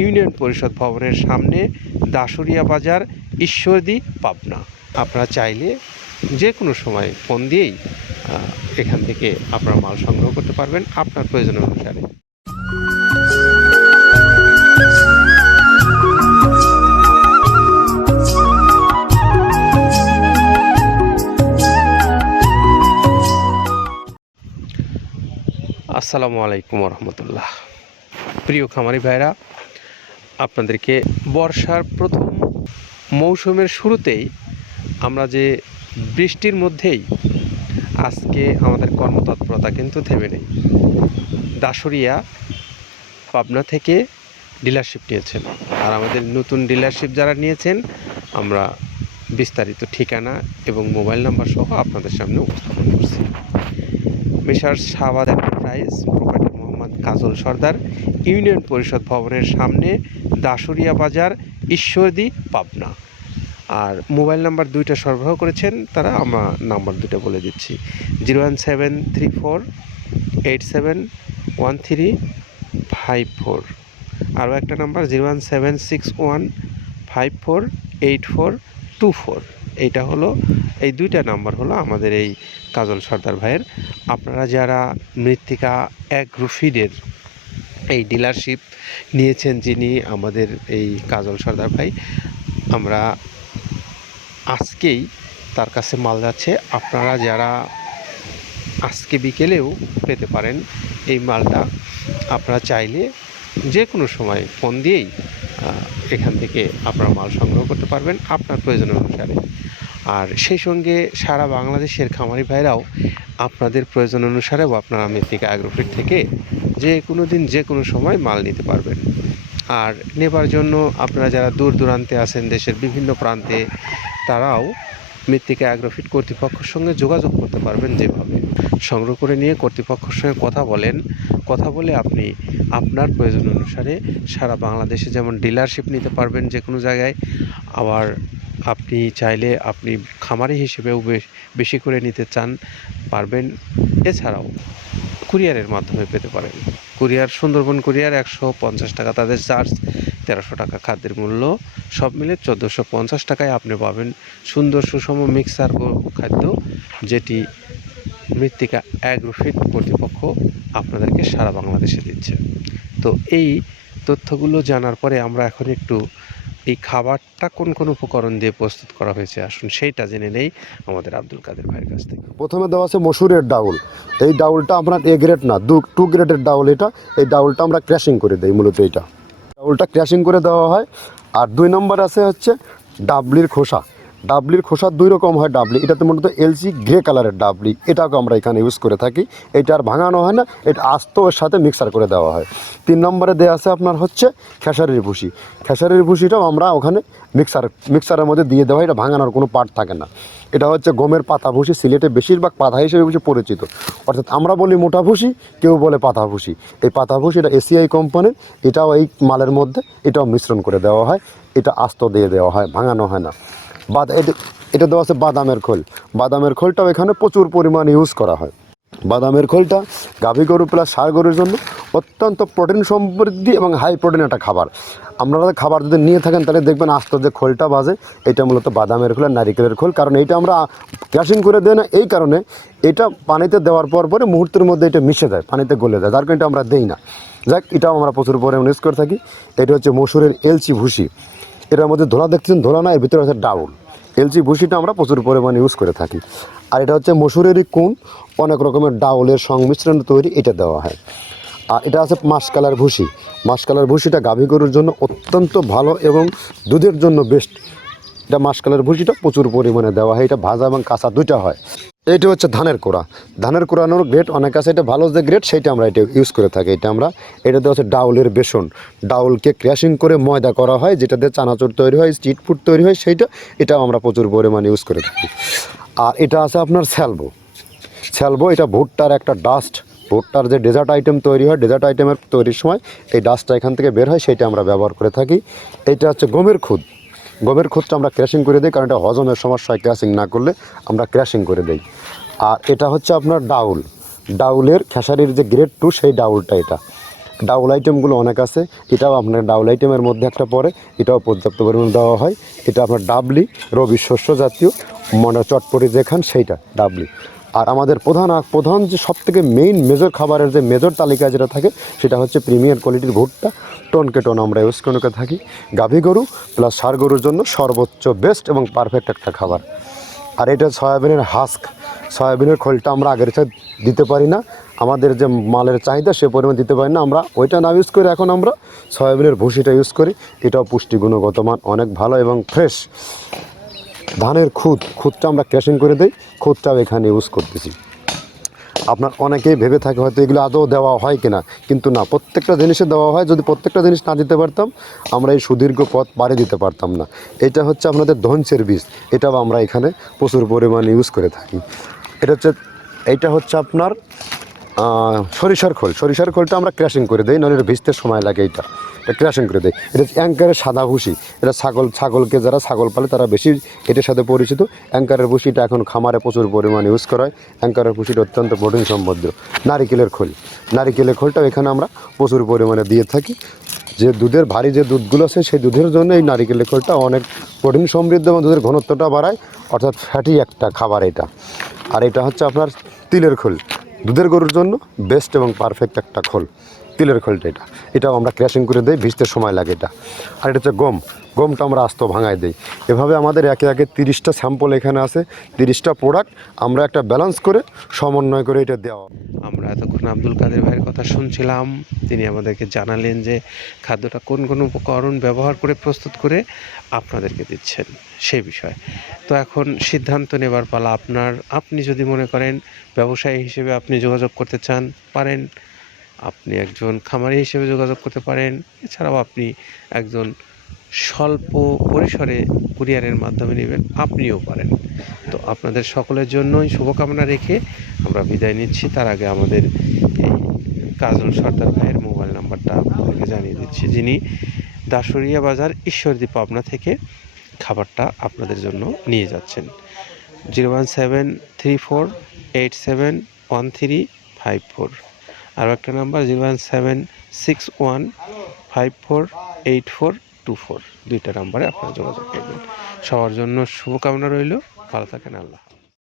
Union পরিষদ ভবনের সামনে, দাসুরিয়া বাজার, ঈশ্বরদী, পাবনা। আপনারা চাইলে যে কোনো সময় ফোন দিয়েই এখান থেকে আপনারা মাল সংগ্রহ করতে পারবেন আপনার প্রয়োজন অনুসারে। আসসালামু আলাইকুম রহমতুল্লাহ। প্রিয় খামারি ভাইরা, আপনাদেরকে বর্ষার প্রথম মৌসুমের শুরুতেই আমরা যে বৃষ্টির মধ্যেই আজকে আমাদের কর্মতৎপরতা কিন্তু থেমে নেই। দাসুরিয়া পাবনা থেকে ডিলারশিপ নিয়েছেন, আর আমাদের নতুন ডিলারশিপ যারা নিয়েছেন আমরা বিস্তারিত ঠিকানা এবং মোবাইল নাম্বার সহ আপনাদের সামনে উপস্থাপন করছি। Messrs Shahbad enterprise, proprietor Mohammad কাজল সর্দার, ইউনিয়ন পরিষদ ভবনের সামনে, দাসুরিয়া বাজার, ঈশ্বরদী, পাবনা। আর মোবাইল নাম্বার দুইটা সরবরাহ করেছেন তারা, আমরা নাম্বার দুটো বলে দিচ্ছি। 01734871354, আরও একটা নাম্বার 01761548424। এইটা হলো, এই দুইটা নাম্বার হলো আমাদের এই কাজল সর্দার ভাইয়ের। আপনারা যারা মৃত্তিকা অ্যাগ্রো ফিডের এই ডিলারশিপ নিয়েছেন, যিনি আমাদের এই কাজল সর্দার ভাই, আমরা আজকেই তার কাছে মাল যাচ্ছে। আপনারা যারা আজকে বিকেলেও পেতে পারেন এই মালটা, আপনারা চাইলে যে কোনো সময় ফোন দিয়েই এখান থেকে আপনারা মাল সংগ্রহ করতে পারবেন আপনার প্রয়োজন অনুসারে। আর সেই সঙ্গে সারা বাংলাদেশের খামারি ভাইরাও আপনাদের প্রয়োজন অনুসারেও আপনারা মৃত্তিকা অ্যাগ্রোফিড থেকে যে কোনো দিন যে কোনো সময় মাল নিতে পারবেন। আর নেবার জন্য আপনারা যারা দূর দূরান্তে আছেন, দেশের বিভিন্ন প্রান্তে, তারাও মৃত্তিকা অ্যাগ্রোফিড কর্তৃপক্ষের সঙ্গে যোগাযোগ করতে পারবেন। যেভাবে সংগ্রহ করে নিয়ে কর্তৃপক্ষের সঙ্গে কথা বলে আপনি আপনার প্রয়োজন অনুসারে সারা বাংলাদেশে যেমন ডিলারশিপ নিতে পারবেন যে কোনো জায়গায়, আবার আপনি চাইলে আপনি খামারি হিসেবেও বেশি করে নিতে চান পারবেন। এছাড়াও কুরিয়ারের মাধ্যমে পেতে পারেন। কুরিয়ার, সুন্দরবন কুরিয়ার 150 টাকা তাদের চার্জ, 1300 টাকা খাদ্যের মূল্য, সব মিলে 1450 টাকায় আপনি পাবেন সুন্দর সুষম মিক্সার খাদ্য, যেটি মৃত্তিকা অ্যাগ্রোফিড কর্তৃপক্ষ আপনাদেরকে সারা বাংলাদেশে দিচ্ছে। তো এই তথ্যগুলো জানার পরে আমরা এখন একটু এই খাবারটা কোন কোন উপকরণ দিয়ে প্রস্তুত করা হয়েছে আসুন সেইটা জেনে নেই আমাদের আব্দুল কাদের ভাইয়ের কাছ থেকে। প্রথমে দেওয়া আছে মসুরের ডাউল। এই ডাউলটা আপনার এ গ্রেড না, 2 গ্রেডের ডাউল এটা। এই ডাউলটা আমরা ক্র্যাশিং করে দিই, মূলত এইটা ডাউলটা ক্র্যাশিং করে দেওয়া হয়। আর 2 নম্বর আছে হচ্ছে ডাবলির খোসা। ডাবলির খোসা 2 রকম হয় ডাবলি, এটাতে মূলত এলসি গ্রে কালারের ডাবলি, এটাকে আমরা এখানে ইউজ করে থাকি। এটা আর ভাঙানো হয় না, এটা আস্ত ওর সাথে মিক্সার করে দেওয়া হয়। 3 নম্বরে দেওয়া আছে আপনার হচ্ছে খেসারির ভুসি। খেসারির ভুসিটাও আমরা ওখানে মিক্সারের মধ্যে দিয়ে দেওয়া হয়, এটা ভাঙানোর কোনো পার্ট থাকে না। এটা হচ্ছে গমের পাতা ভুসি, সিলেটে বেশিরভাগ পাতা হিসেবে ভুসি পরিচিত, অর্থাৎ আমরা বলি মোটা ভুসি, কেউ বলে পাতা ভুসি। এই পাতা ভুসি এটা এসিআই কোম্পানির, এটাও এই মালের মধ্যে এটাও মিশ্রণ করে দেওয়া হয়, এটা আস্ত দিয়ে দেওয়া হয়, ভাঙানো হয় না। এটা দেওয়া আছে বাদামের খোল। বাদামের খোলটাও এখানে প্রচুর পরিমাণে ইউজ করা হয়। বাদামের খোলটা গাভী গরু প্লাস ষাঁড় গরুর জন্য অত্যন্ত প্রোটিন সমৃদ্ধি এবং হাই প্রোটিন একটা খাবার। আপনারা খাবার যদি নিয়ে থাকেন তাহলে দেখবেন আস্ত যে খোলটা বাজে, এটা মূলত বাদামের খোল আর নারিকেলের খোল। কারণ এইটা আমরা ক্র্যাশিং করে দেয় না, এই কারণে এটা পানিতে দেওয়ার পরে মুহূর্তের মধ্যে এটা মিশে যায়, পানিতে গলে যায়, যার কারণে এটা আমরা দেই না। যাক, এটাও আমরা প্রচুর পরিমাণে ইউজ করে থাকি। এটা হচ্ছে মসুরের এলচি ভুসি। এটার মধ্যে ধোলা দেখছেন, ধোলা না, এর ভিতরে আছে ডাউল। এলচি ভুসিটা আমরা প্রচুর পরিমাণে ইউজ করে থাকি। আর এটা হচ্ছে মসুরেরই কুন, অনেক রকমের ডাউলের সংমিশ্রণ তৈরি, এটা দেওয়া হয়। আর এটা আছে মাসকালার ভুসি। মাসকালার ভুসিটা গাভী গরুর জন্য অত্যন্ত ভালো এবং দুধের জন্য বেস্ট। এটা মাসকালার ভুসিটা প্রচুর পরিমাণে দেওয়া হয়, এটা ভাজা এবং কাঁচা দুইটা হয়। এইটা হচ্ছে ধানের কোড়া। ধানের কোড়ানোর গ্রেড অনেক আছে, এটা ভালো যে গ্রেড সেইটা আমরা এটা ইউজ করে থাকি। এটা দেওয়া হচ্ছে ডাউলের বেসন। ডাউলকে ক্র্যাশিং করে ময়দা করা হয়, যেটা দিয়ে চানাচুর তৈরি হয়, স্ট্রিট ফুড তৈরি হয়, এটাও আমরা প্রচুর পরিমাণে ইউজ করে থাকি। আর এটা আছে আপনার স্যালবো। এটা ভুট্টার একটা ডাস্ট। ভুট্টার যে ডেজার্ট আইটেম তৈরি হয়, ডেজার্ট আইটেমের তৈরির সময় এই ডাস্টটা এখান থেকে বের হয়, সেটা আমরা ব্যবহার করে থাকি। এটা হচ্ছে গমের খুদ। গমের খুদটা আমরা ক্র্যাশিং করে দিই, কারণ এটা হজমের সমস্যা হয়, ক্র্যাশিং না করলে আমরা ক্র্যাশিং করে দিই। আর এটা হচ্ছে আপনার ডাউলের খেসারির যে গ্রেড 2 সেই ডাউলটা। ডাবল আইটেমগুলো অনেক আছে, এটাও আপনার ডাবল আইটেমের মধ্যে একটা পড়ে, এটাও পর্যাপ্ত পরিমাণে দেওয়া হয়। এটা আপনার ডাবলি, রবি শস্য জাতীয়, মানে চটপটি যে খান সেইটা ডাবলি। আর আমাদের প্রধান যে সবথেকে মেইন মেজর খাবারের যে মেজর তালিকায় যেটা থাকে সেটা হচ্ছে প্রিমিয়ার কোয়ালিটির ভুট্টা, টনকে টন আমরা ইউজ করে থাকি। গাভী গরু প্লাস ষাঁড় গরুর জন্য সর্বোচ্চ বেস্ট এবং পারফেক্ট একটা খাবার। আর এটা সয়াবিনের হাস্ক, সয়াবিনের খোলটা আমরা আগের সাথে দিতে পারি না, আমাদের যে মালের চাহিদা সে পরিমাণ দিতে পারি না, আমরা ওইটা না ইউজ করে এখন আমরা সয়াবিনের ভুসিটা ইউজ করি। এটাও পুষ্টি গুণগত মান অনেক ভালো এবং ফ্রেশ। ধানের খুদটা আমরা ক্র্যাশিং করে দিই, খুদটাও এখানে ইউজ করতেছি। আপনার অনেকেই ভেবে থাকে হয়তো এগুলো আদৌ দেওয়া হয় কিনা, কিন্তু না, প্রত্যেকটা জিনিসে দেওয়া হয়। যদি প্রত্যেকটা জিনিস না দিতে পারতাম আমরা এই সুদীর্ঘ পথ পাড়ি দিতে পারতাম না। এটা হচ্ছে আপনাদের ধনচের বীজ, এটাও আমরা এখানে প্রচুর পরিমাণে ইউজ করে থাকি। এইটা হচ্ছে আপনার সরিষার খোলটা আমরা ক্র্যাশিং করে দিই, নাহলে এটা ভিজতে সময় লাগে। এটা ক্র্যাশিং করে দেয়। এটা অ্যাঙ্কারের সাদা ভুসি, এটা ছাগলকে যারা ছাগল পালে তারা বেশি এটার সাথে পরিচিত। অ্যাঙ্কারের ভুসিটা এখন খামারে প্রচুর পরিমাণে ইউজ করা হয়। অ্যাঙ্কারের ভুসিটা অত্যন্ত প্রোটিন সমৃদ্ধ। নারিকেলের খোলটাও এখানে আমরা প্রচুর পরিমাণে দিয়ে থাকি। যে দুধের ভারী যে দুধগুলো আছে সেই দুধের জন্য এই নারিকেলের খোলটা অনেক প্রোটিন সমৃদ্ধ এবং দুধের ঘনত্বটা বাড়ায়, অর্থাৎ ফ্যাটি একটা খাবার এটা। আর এটা হচ্ছে আপনার তিলের খোল, দুধের গরুর জন্য বেস্ট এবং পারফেক্ট একটা খোল, তিলের খোলটা। এটাও আমরা ক্র্যাশিং করে দিই, ভিজতে সময় লাগে এটা। আর এটা হচ্ছে গমটা আমরা আস্ত ভাঙায় দিই। এভাবে আমাদের একে 30টা স্যাম্পল এখানে আছে, 30টা প্রোডাক্ট আমরা একটা ব্যালেন্স করে সমন্বয় করে এটা দেওয়া। আমরা এতক্ষণ আব্দুল কাদের ভাইয়ের কথা শুনছিলাম, তিনি আমাদেরকে জানালেন যে খাদ্যটা কোন কোন উপকরণ ব্যবহার করে প্রস্তুত করে আপনাদেরকে দিচ্ছেন সেই বিষয়। তো এখন সিদ্ধান্ত নেবার পালা আপনার। আপনি যদি মনে করেন ব্যবসায়ী হিসেবে আপনি যোগাযোগ করতে চান পারেন, আপনি একজন খামারি হিসেবে যোগাযোগ করতে পারেন, এছাড়াও আপনি একজন স্বল্প পরিসরে কুরিয়ারের মাধ্যমে নেবেন, আপনিও পারেন। তো আপনাদের সকলের জন্যই শুভকামনা রেখে আমরা বিদায় নিচ্ছি। তার আগে আমাদের এই কাজল সর্দার ভাইয়ের মোবাইল নাম্বারটা আপনাদেরকে জানিয়ে দিচ্ছি, যিনি দাসুরিয়া বাজার ঈশ্বরদী পাবনা থেকে খাবারটা আপনাদের জন্য নিয়ে যাচ্ছেন। 01734871354। আরও একটা নাম্বার 01761548424। দুইটা নাম্বারে আপনারা যোগাযোগ করবেন। সবার জন্য শুভকামনা রইল, ভালো থাকেন, আল্লাহ।